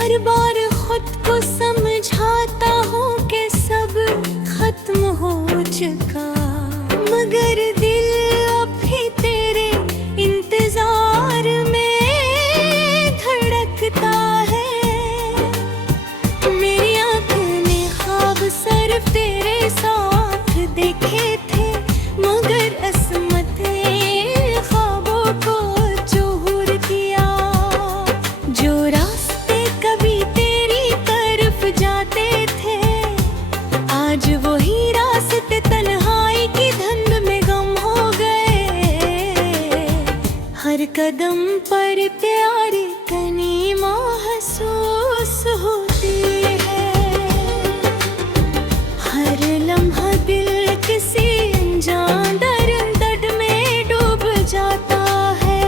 हर बार खुद को समझाता हूँ कि सब खत्म हो चुका, मगर दिल अब भी तेरे इंतजार में धड़कता है। मेरी आंखों ने ख्वाब सिर्फ तेरे साथ देखे थे, मगर असमत ने ख्वाबों को चूर दिया। जो रास्ते कभी तेरी तरफ जाते थे, आज वही रास्ते तन्हाई की धुंध में गम हो गए। हर कदम पर प्यार कनी महसूस होती है, हर लम्हा दिल किसी अनजान दर्द में डूब जाता है।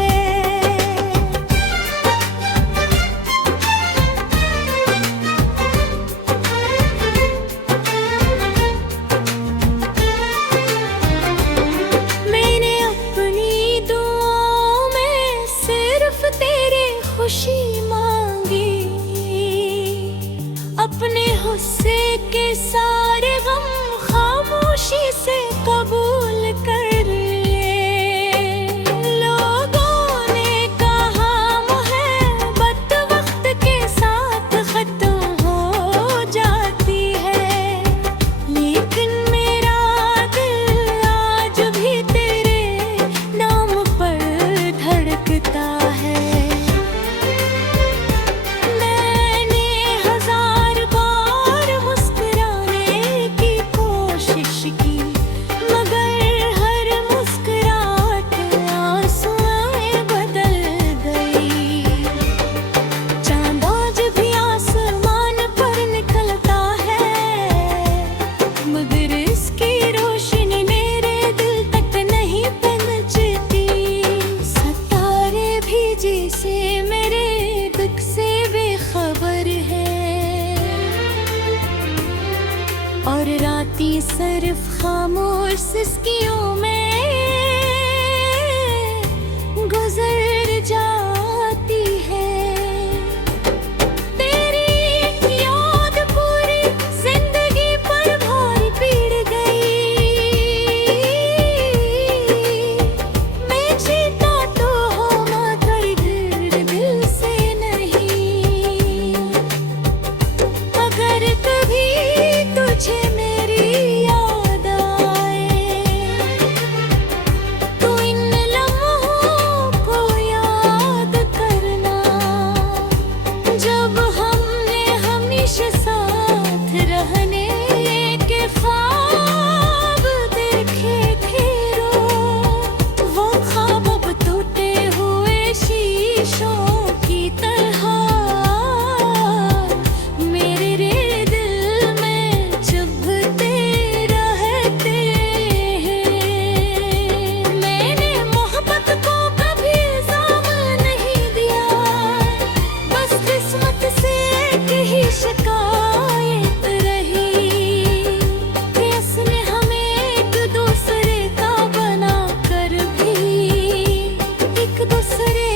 मैंने अपनी दुआओं में सिर्फ तेरी खुशी मांगी, अपने गुस्से के सारे गम खामोशी से कबूल कर लिए। लोगों ने कहा मोहब्बत वक्त के साथ खत्म हो जाती है, लेकिन मेरा दिल आज भी तेरे नाम पर धड़कता है। मैंने हजार बार मुस्कुराने की कोशिश की, मगर हर मुस्कुराहट आंसुओं बदल गई। चांद आज भी आसमान पर निकलता है, मगर इसकी रोशनी मेरे दिल तक नहीं पहुंचती। सितारे भी जैसे मेरे दुख से बेखबर है, और रातें सिर्फ खामोश सिसकियों में गुजर जाती है। तेरी एक याद पूरी जिंदगी पर भारी पीड़ गई। मैं जीता तो हूँ मगर दिल से नहीं। अगर कभी तुझे मेरी याद आए, तो इन लम्हों को याद करना, जब हमने हमेशा साथ रहने के ख्वाब देखे थे। वो ख्वाब अब टूटे हुए शीशों की तरह मेरे दिल में चुभते रहते हैं। मैंने मोहब्बत को कभी इल्जाम नहीं दिया, बस किस्मत से एक ही शिकायत रही कि उसने हमें एक दूसरे का बना कर भी एक दूसरे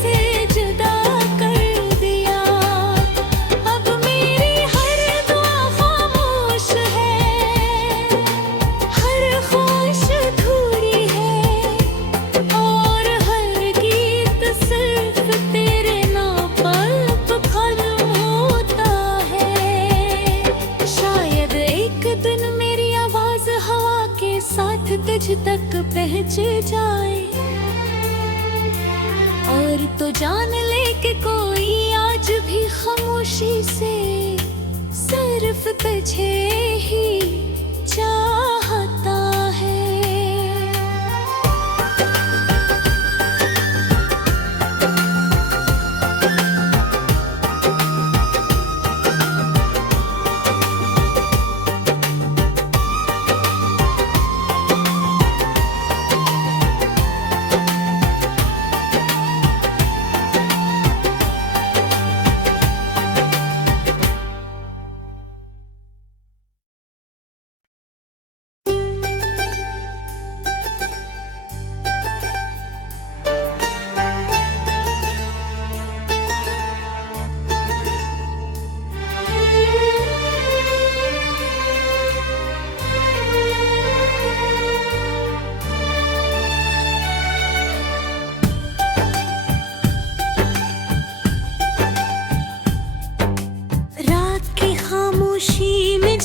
से जुदा कर दिया। अब मेरी हर दुआ खामोश है, हर ख्वाहिश अधूरी है, और हर गीत सिर्फ तेरे नाम पर खत्म होता है। शायद एक दिन मेरी आवाज हवा के साथ तुझ तक पहुंच जाए, और तो जान ले कि कोई आज भी खामोशी से सिर्फ तुझे ही चाहता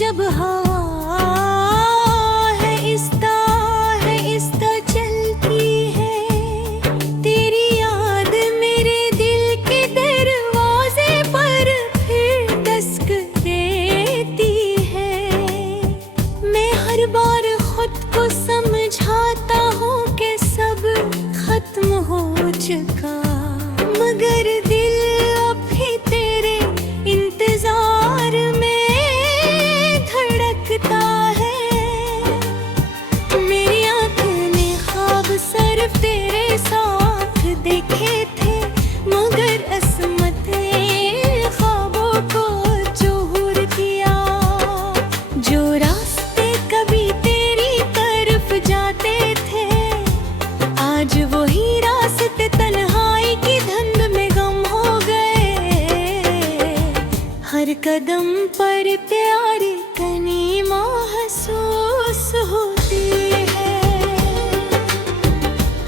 जब हवा आहिस्ता चलती है, तेरी याद मेरे दिल के दरवाजे पर फिर दस्तक देती है। मैं हर बार खुद को समझाता हूँ कि सब खत्म हो चुका, मगर दिल अब भी तेरे इंतजार में धड़कता है। मेरी आंखों ने ख्वाब सिर्फ तेरे साथ देखे थे, मगर असमत ने ख्वाबों को चूर दिया। जो रास्ते कभी तेरी तरफ जाते थे, आज वही रास्ते तन्हाई की धुंध में गम हो गए। हर कदम पर प्यार कनी महसूस होती है,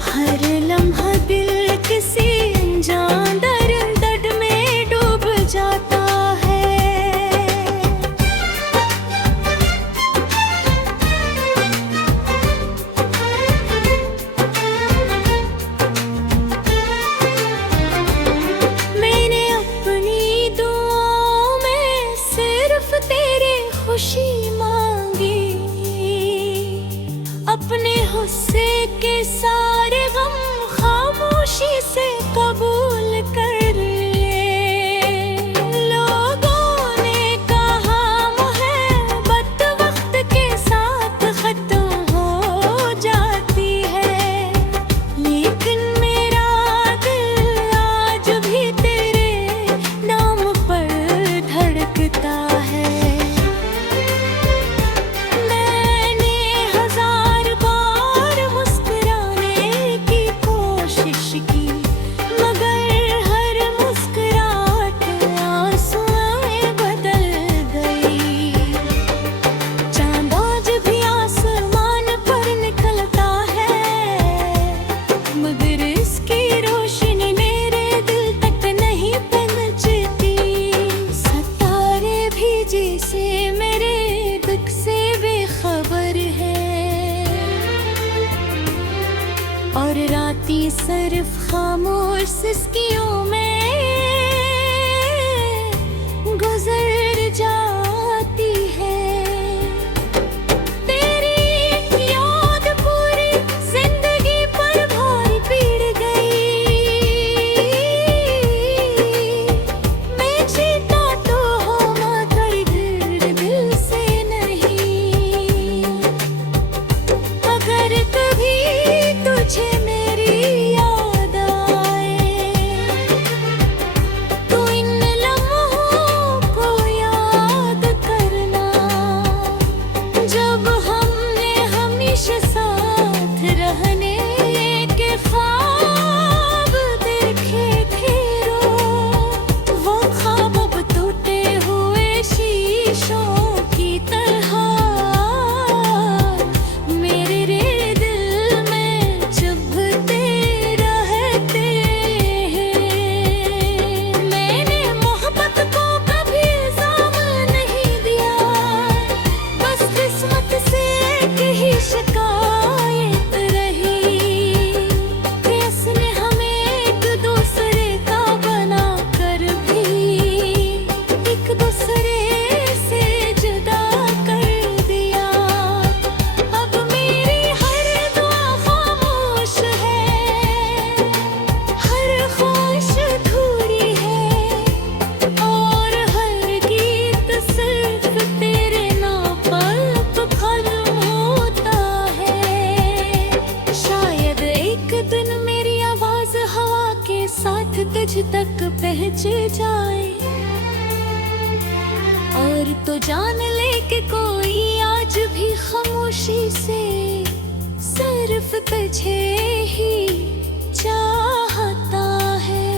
हर लम्हा दिल किसी अनजान दर्द में डूब जाता है। मैंने अपनी दुआओं में सिर्फ तेरे खुशी मांगी, अपने गुस्से के सारे गम खामोशी से कबूल कर लिए। लोगों ने कहा मोहब्बत वक्त के साथ खत्म हो जाती है, लेकिन मेरा दिल आज भी तेरे नाम पर धड़कता है। मैंने हजार बार मुस्कुराने की कोशिश की, मगर हर मुस्कुराहट आंसुओं में बदल गई। चांद आज भी आसमान पर निकलता है, मगर इसकी रोशनी मेरे दिल तक नहीं पहुंचती। सितारे भी जैसे मेरे दुख से बेखबर है, और रातें सिर्फ खामोश सिसकियों में गुजर जाती है। तेरी याद पूरी जिंदगी पर भारी पीड़ गई। मैं जीता तो हूँ मगर दिल से नहीं। अगर कभी तुझे मेरी याद आए, तो इन लम्हों को याद करना, जब हमने हमेशा साथ रहने के ख्वाब देखे थे। वो ख्वाब अब टूटे हुए शीशों की तरह मेरे दिल में चुभते रहते हैं। मैंने मोहब्बत को कभी इल्जाम नहीं दिया, बस किस्मत से एक ही शिकायत रही कि उसने हमें एक दूसरे का बना कर भी एक दूसरे से जुदा कर दिया। अब मेरी हर दुआ खामोश है, हर ख्वाहिश अधूरी है, और हर गीत सिर्फ तेरे नाम पर खत्म होता है। शायद एक दिन मेरी आवाज हवा के साथ तुझ तक पहुंच जाए, और तो जान ले कि कोई आज भी खामोशी से सिर्फ तुझे ही चाहता है।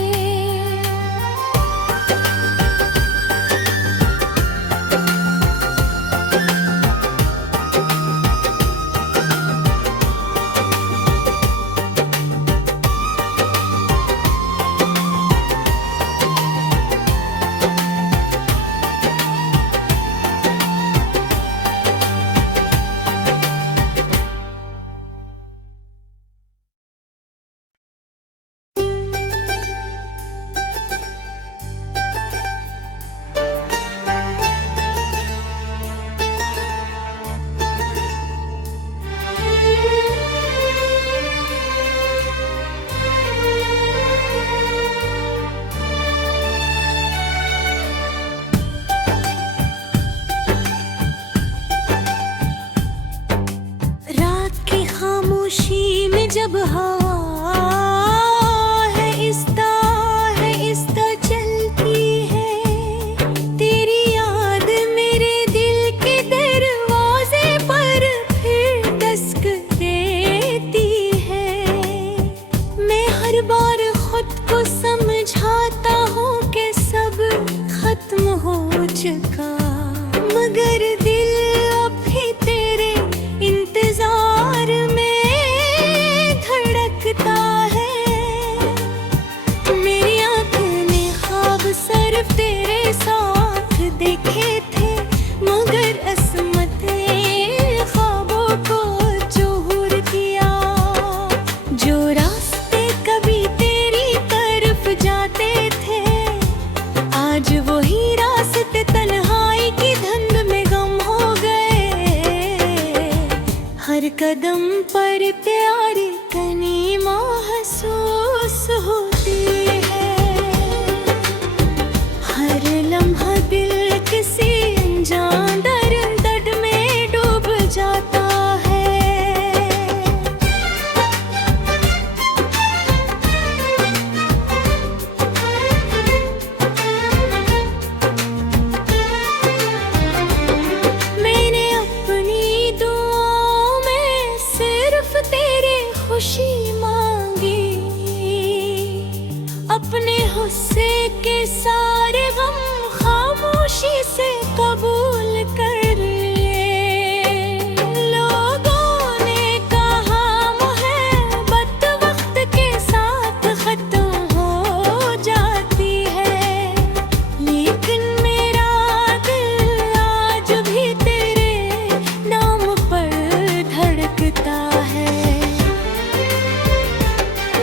चुका, मगर दिल अब भी तेरे इंतजार में धड़कता है। मेरी आंखों ने ख्वाब सिर्फ तेरे साथ देखे थे, मगर असमत ने ख्वाबों को चूर किया। जो रास्ते कभी तेरी तरफ जाते थे, आज वही रास्ते तन्हाई की धुंध में गम हो गए। हर कदम पर प्यारी कनी महसूस होती है, हर लम्हा दिल किसी अनजान दर्द में डूब जाता है। मैंने अपनी दुआओं में सिर्फ तेरी खुशी मांगी, अपने गुस्से के सारे गम खामोशी से कबूल कर लिए। लोगों ने कहा मोहब्बत वक्त के साथ खत्म हो जाती है, लेकिन मेरा दिल आज भी तेरे नाम पर धड़कता है।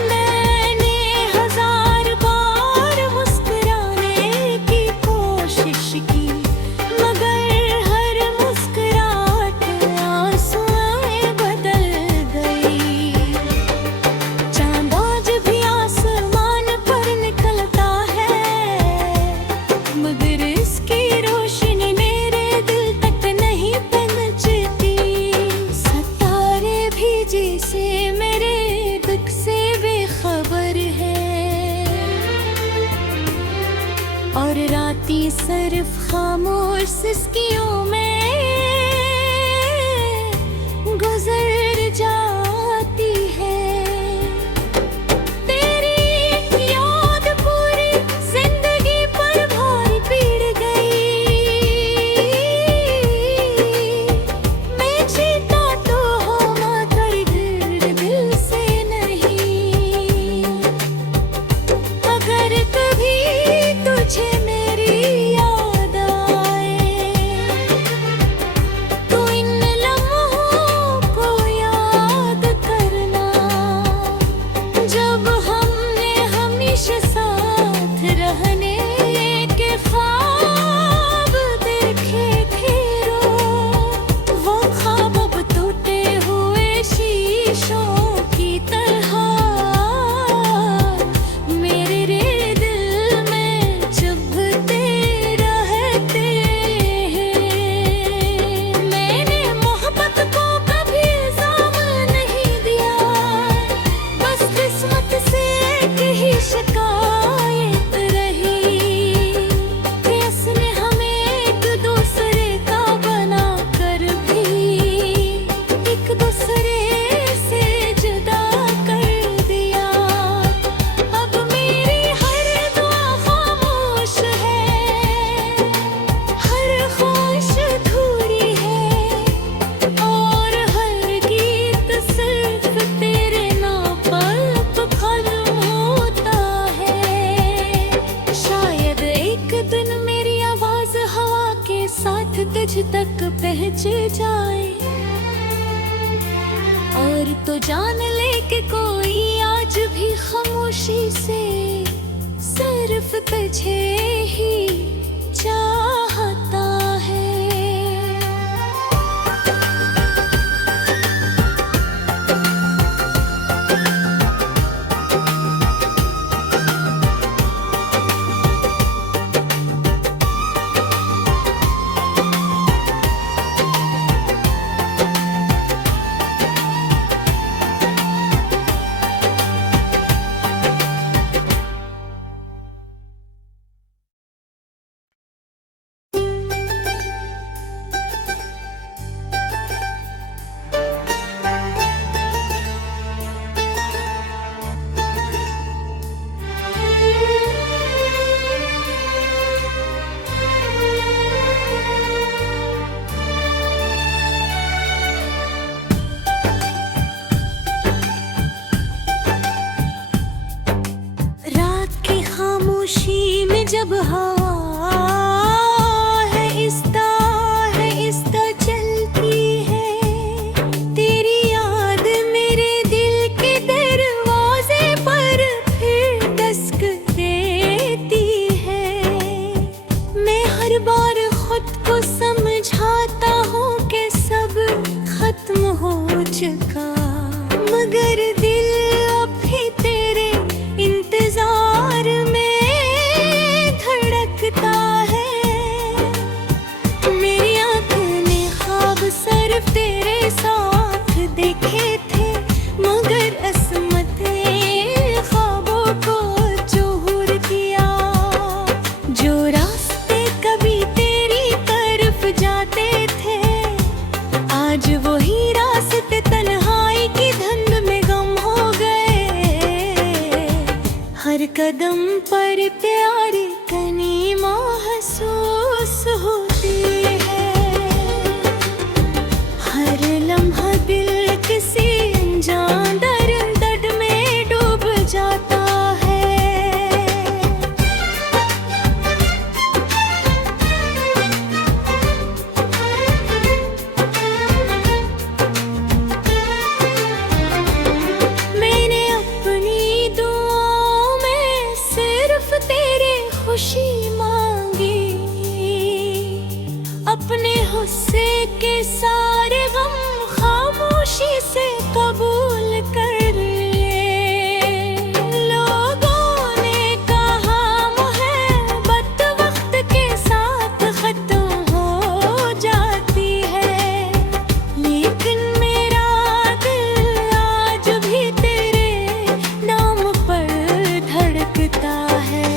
मैंने हजार बार मुस्कुराने की कोशिश की, मगर हर मुस्कुराहट आंसुओं बदल गई। चांद आज भी आसमान पर निकलता है, मगर इसकी रोशनी मेरे दिल तक नहीं पहुंचती। सितारे भी जैसे मेरे दुख से बेखबर है, और रातें सिर्फ खामोश सिसकियों में गुजर जाती है। तेरी याद पूरी जिंदगी पर भारी पीड़ गई। मैं जीता तो हो मगर दिल से नहीं। अगर कभी तुझे मेरी याद आए, तो इन लम्हों को याद करना, जब हमने हमेशा साथ रहने के ख्वाब देखे थे। वो ख्वाब अब टूटे हुए शीशों की तरह मेरे दिल में चुभते रहते हैं। मैंने मोहब्बत को कभी इल्जाम नहीं दिया, बस किस्मत से एक ही शिकायत रही कि उसने हमें एक दूसरे का बना कर भी एक दूसरे से जुदा कर दिया। अब मेरी हर दुआ खामोश है, हर ख्वाहिश अधूरी है, और हर गीत सिर्फ तेरे नाम पर खत्म होता है। शायद एक दिन मेरी आवाज हवा के साथ तुझ तक पहुंच जाए, और तो जान ले कि कोई आज भी खामोशी से सिर्फ तुझे ही चाहता अपने गुस्से के सारे गम खामोशी से कबूल कर लिए। लोगों ने कहा मोहब्बत वक्त के साथ खत्म हो जाती है, लेकिन मेरा दिल आज भी तेरे नाम पर धड़कता है।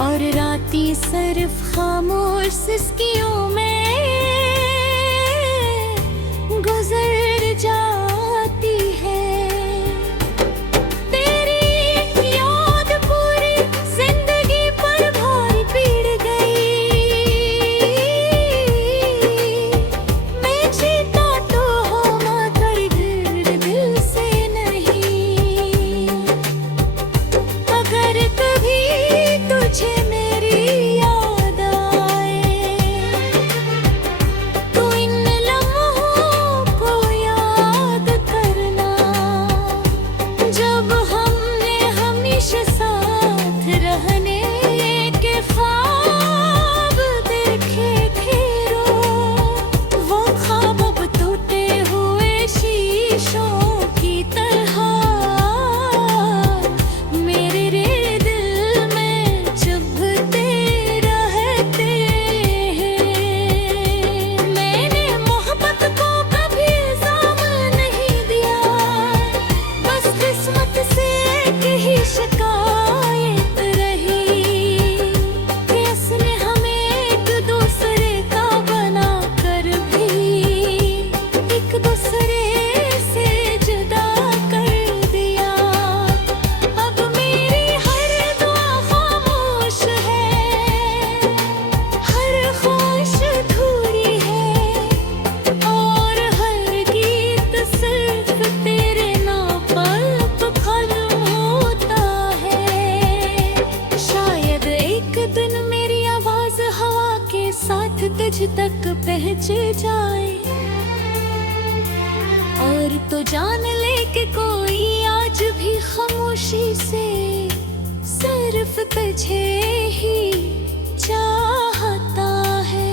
और रातें सिर्फ खामोश सिसकियों में गुजर जाती है। तेरी याद पूरी जिंदगी पर भारी पीड़ गई। मैं जीता तो हो मगर दिल से नहीं। अगर कभी तुझे मेरी याद आए तो इन लम्हों को याद करना, जब हमने हमेशा साथ रहने के ख्वाब देखे थे। वो ख्वाब अब टूटे हुए शीशों की तरह मेरे दिल में चुभते रहते हैं। मैंने मोहब्बत को कभी इल्जाम नहीं दिया, बस किस्मत से एक ही शिकायत रही कि उसने हमें एक दूसरे का बना कर भी एक दूसरे से जुदा कर दिया। अब मेरी हर दुआ खामोश है, हर ख्वाहिश अधूरी है, और हर गीत सिर्फ तेरे नाम पर खत्म होता है। शायद एक दिन मेरी आवाज हवा के साथ तुझ तक पहुंच जाए, और तो जान ले कि कोई आज भी खामोशी से सिर्फ तुझे ही चाहता है।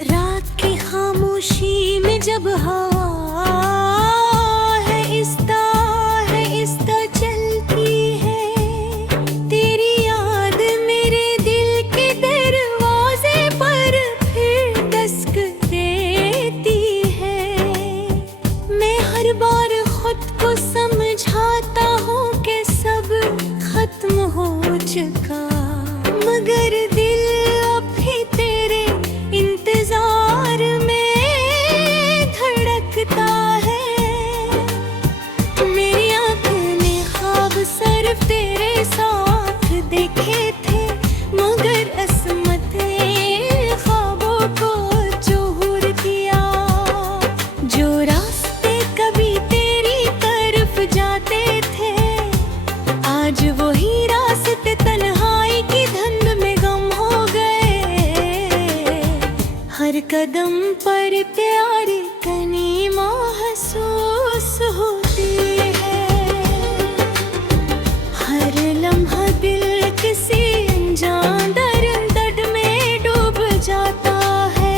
रात की खामोशी में जब हवा आहिस्ता चलती है, तेरी याद मेरे दिल के दरवाजे पर फिर दस्तक देती है। मैं हर बार खुद को समझाता हूँ कि सब खत्म हो चुका, मगर दिल अब भी तेरे इंतजार में धड़क हर कदम पर प्यार कनी महसूस होती है। हर लम्हा दिल किसी अनजान दर्द में डूब जाता है।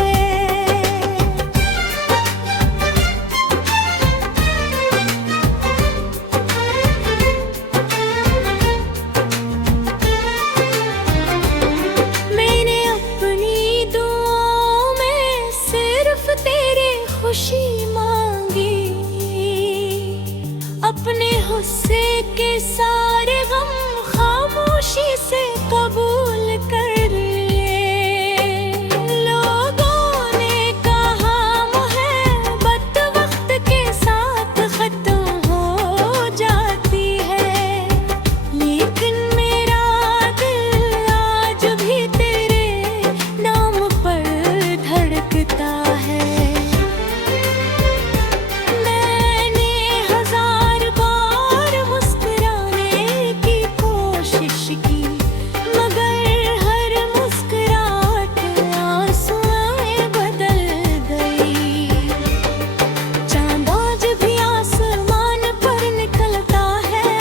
मैंने अपनी दुआओं में सिर्फ तेरी खुशी मांगी, अपने गुस्से के सारे गम खामोशी से कबूल कर लिए। लोगों ने कहा मोहब्बत वक्त के साथ खत्म हो जाती है, लेकिन मेरा दिल आज भी तेरे नाम पर धड़कता है। मैंने हजार बार मुस्कुराने की कोशिश की, मगर हर मुस्कुराहट आंसुओं में बदल गई। चांद आज भी आसमान पर निकलता है,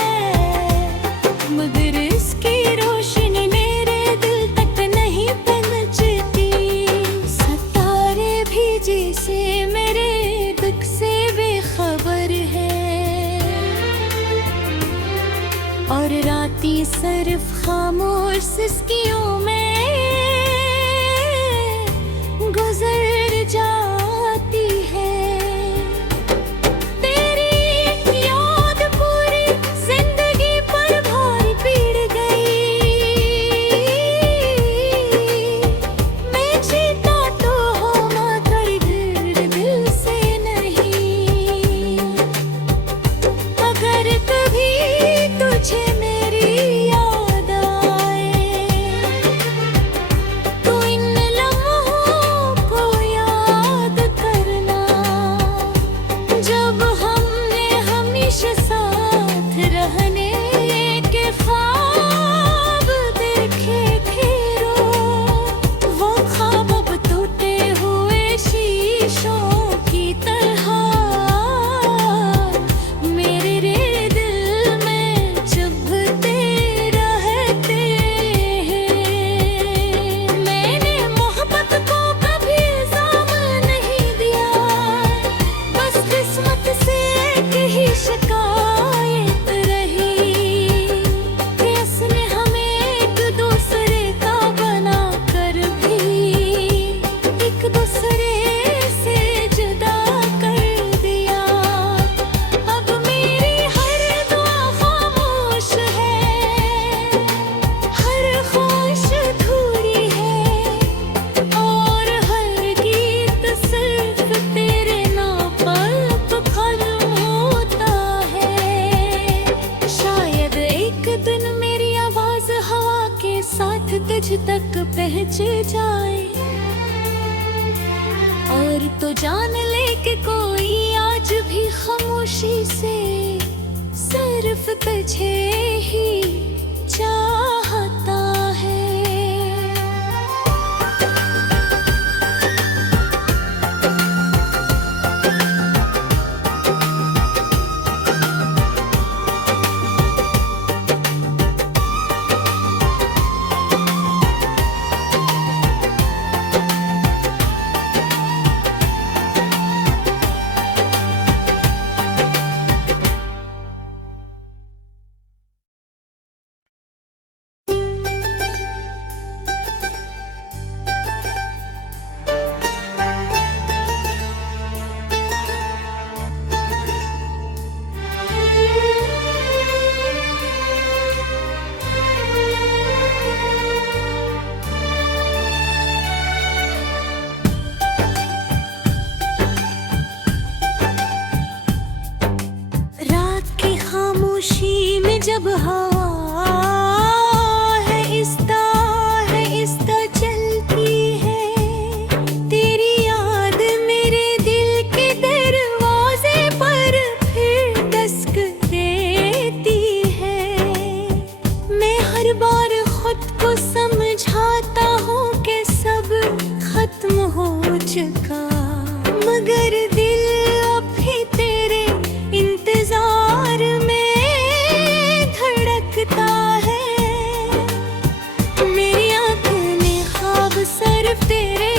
मगर इसकी रोशनी मेरे दिल तक नहीं पहुंचती। सितारे भी जैसे मेरे दुख से बेखबर है, और रातें सिर्फ खामोश सिसकियों में गुजर जाती है। तेरी याद पूरी जिंदगी पर भारी पीड़ गई। मैं जीता तो हो मगर दिल से नहीं। अगर कभी तुझे मेरी याद आए तो इन लम्हों को याद करना, जब हमने हमेशा साथ रहने के ख्वाब देखे थे। वो ख्वाब अब टूटे हुए शीशों की तरह मेरे दिल में चुभते रहते हैं। मैंने मोहब्बत को कभी इल्जाम नहीं दिया, बस किस्मत से एक ही शिकायत रही कि उसने हमें एक दूसरे का बना कर भी एक दूसरे से जुदा कर दिया। अब मेरी हर दुआ खामोश है, हर ख्वाहिश अधूरी है, और हर गीत सिर्फ तेरे नाम पर खत्म होता है। शायद एक दिन मेरी आवाज हवा के साथ तुझ तक पहुंच जाए, और तो जान ले कि कोई आज भी खामोशी से सिर्फ तुझे ही चाहता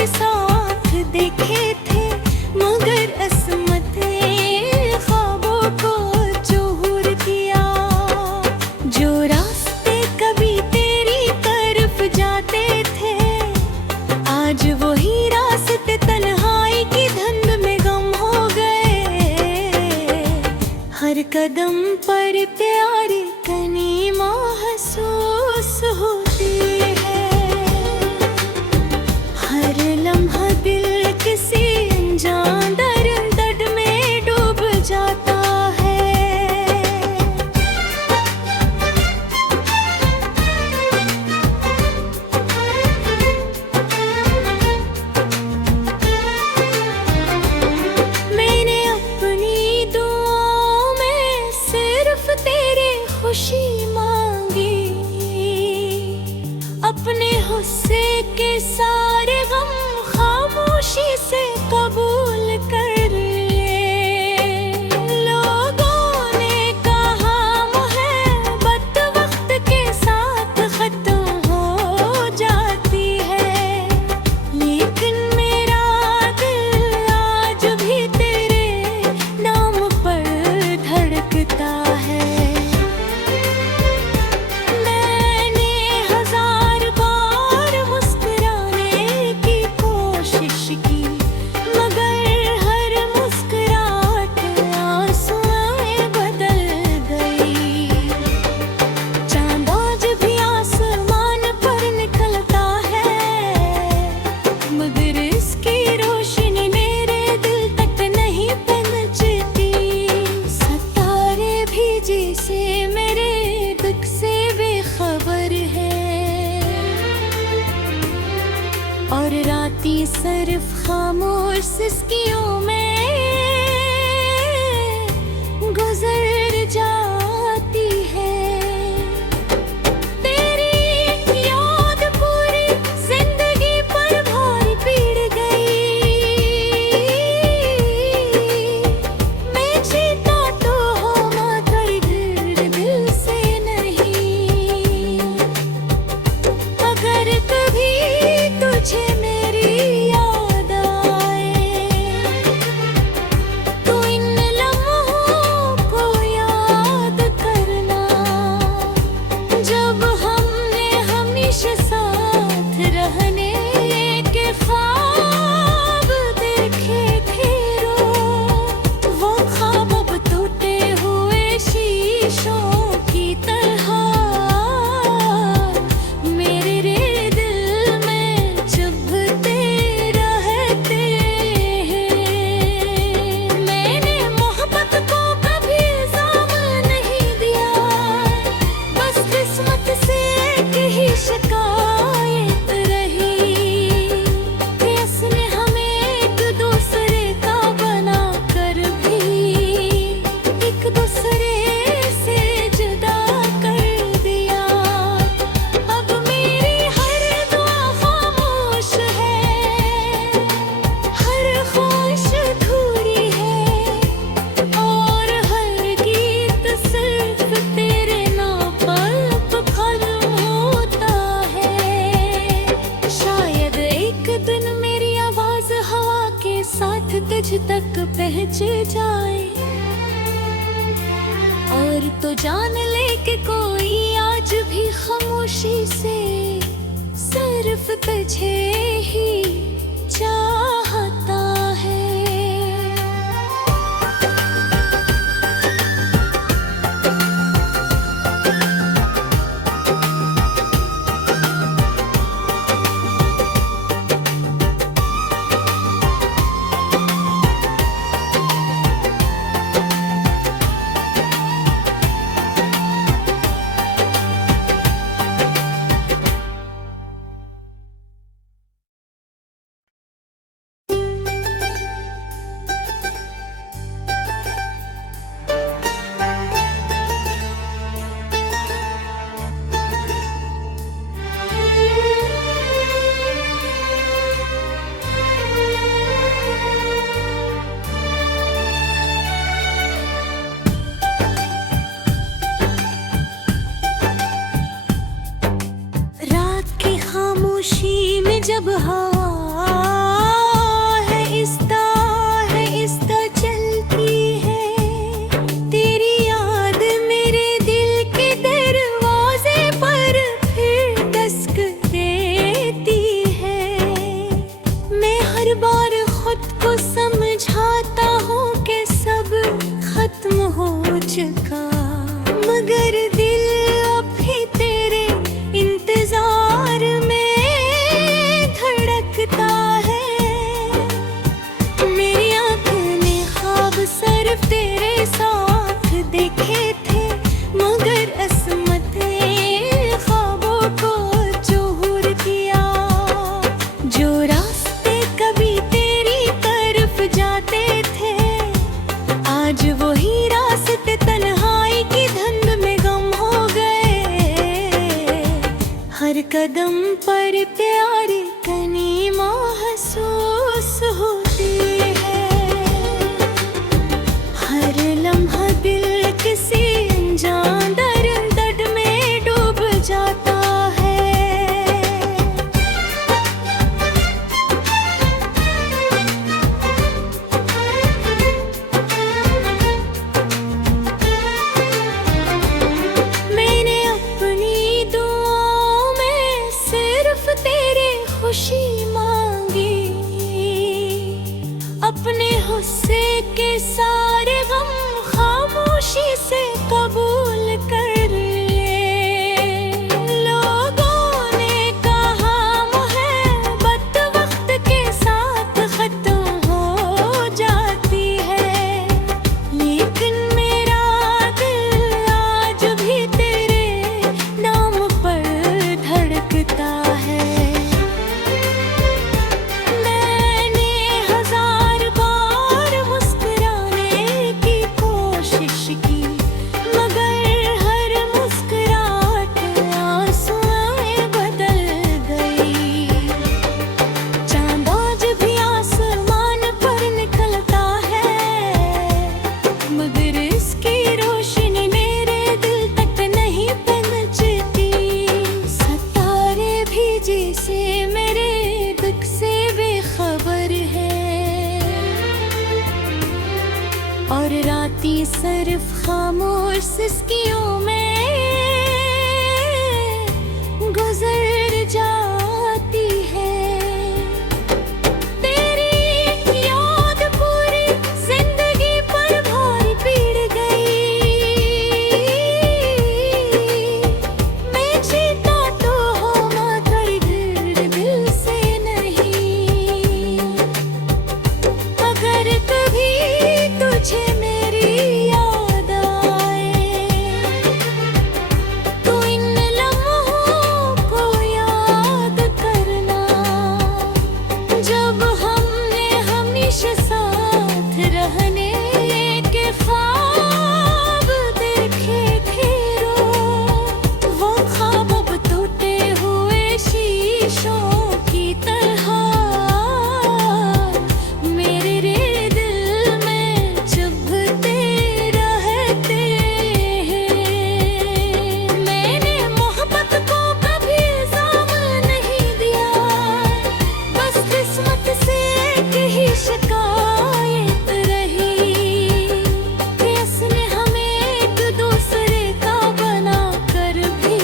साथ देखे थे, मगर असमत ने ख्वाबों को चूर किया। जो रास्ते कभी तेरी तरफ जाते थे, आज वही रास्ते तन्हाई की धुंध में गम हो गए। हर कदम पर प्यार कनी महसूस होती है, हर लम्हा दिल किसी अनजान दर्द में डूब जाता है। मैंने अपनी दुआओं में सिर्फ तेरे खुशी मांगी, अपने गुस्से के सारे गम खामोशी से कबूल कर लिए। लोगों ने कहा मोहब्बत वक्त के साथ खत्म हो जाती है, लेकिन मेरा दिल आज भी तेरे नाम पर धड़कता है। मैंने हजार बार मुस्कुराने की कोशिश की, मगर हर मुस्कुराहट आंसुओं बदल गई। चांद आज भी आसमान पर निकलता है, मगर इसकी रोशनी मेरे दिल तक नहीं पहुंचती। सितारे भी जैसे मेरे दुख से बेखबर है, और रातें सिर्फ खामोश सिसकियों में गुजर जाती है। तेरी याद पूरी जिंदगी पर भारी पीड़ गई। मैं जीता तो हो मगर दिल से नहीं। अगर कभी तुझे मेरी याद आए, तो इन लम्हों को याद करना, जब हमने हमेशा साथ रहने के ख्वाब देखे थे। वो ख्वाब अब टूटे हुए शीशों की तरह मेरे दिल में चुभते रहते हैं। मैंने मोहब्बत को कभी इल्जाम नहीं दिया, बस किस्मत से एक ही शिकायत रही कि उसने हमें एक दूसरे का बना कर भी एक दूसरे से जुदा कर दिया। अब मेरी हर दुआ खामोश है, हर ख्वाहिश अधूरी है, और हर गीत सिर्फ तेरे नाम पर खत्म होता है। शायद एक दिन मेरी आवाज हवा के साथ तुझ तक पहुंच जाए, और तो जान ले कि कोई आज भी खामोशी से सिर्फ तुझे ही चाहता कई बार खुद को समझाता हूँ कि सब खत्म हो चुका, मगर दिल अब भी तेरे इंतजार में धड़कता है। मेरी आँखों ने ख्वाब सिर्फ तेरे साथ देखे थे, मगर असमत ने ख्वाबों को चूर किया। जो रास्ते कभी तेरी तरफ जाते थे, आज वही रास्ते तन्हाई की धुंध में गम हो गए। हर कदम पर प्यार कनी महसूस होती है, हर लम्हा दिल किसी अनजान दर्द में डूब जाता है। मैंने अपनी दुआओं में सिर्फ तेरे खुशी मांगी, अपने गुस्से के सारे गम खामोशी से कबूल कर ले। लोगों ने कहा मोहब्बत वक्त के साथ खत्म हो जाती है, लेकिन मेरा दिल आज भी तेरे नाम पर धड़कता है। मैंने हजार बार मुस्कुराने की कोशिश की, मगर हर मुस्कुराहट आंसुओं बदल गई। चांद आज भी आसमान पर निकलता है, मगर इसकी रोशनी मेरे दिल तक नहीं पहुंचती। सितारे भी जैसे मेरे दुख से बेखबर है, और रातें सिर्फ खामोश सिसकियों में गुजर जाती है। तेरी याद पूरी जिंदगी पर भारी पीड़ गई। मैं जीता तो हो मगर दिल से नहीं। अगर कभी तुझे मेरी याद आए, तो इन लम्हों को याद करना, जब हमने हमेशा साथ रहने के ख्वाब देखे थे। वो ख्वाब अब टूटे हुए शीशों की तरह मेरे दिल में चुभते रहते हैं। मैंने मोहब्बत को कभी इल्जाम नहीं दिया, बस किस्मत से एक ही शिकायत रही कि उसने हमें एक दूसरे का बना कर भी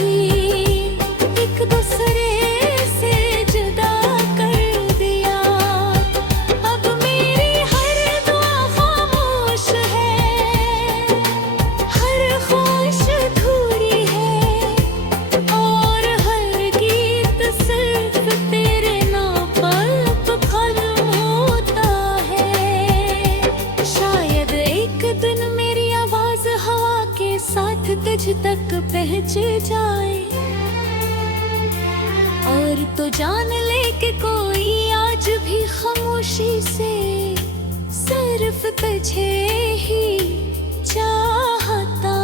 एक दूसरे से जुदा कर दिया। अब मेरी हर दुआ खामोश है, हर ख्वाहिश अधूरी है, और हर गीत सिर्फ तेरे नाम पर खत्म होता है। शायद एक दिन मेरी आवाज हवा के साथ तुझ तक पहुंच जाए, और तो जान ले कि कोई आज भी खामोशी से सिर्फ तुझे ही चाहता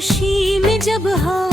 खामोशी में जब हाँ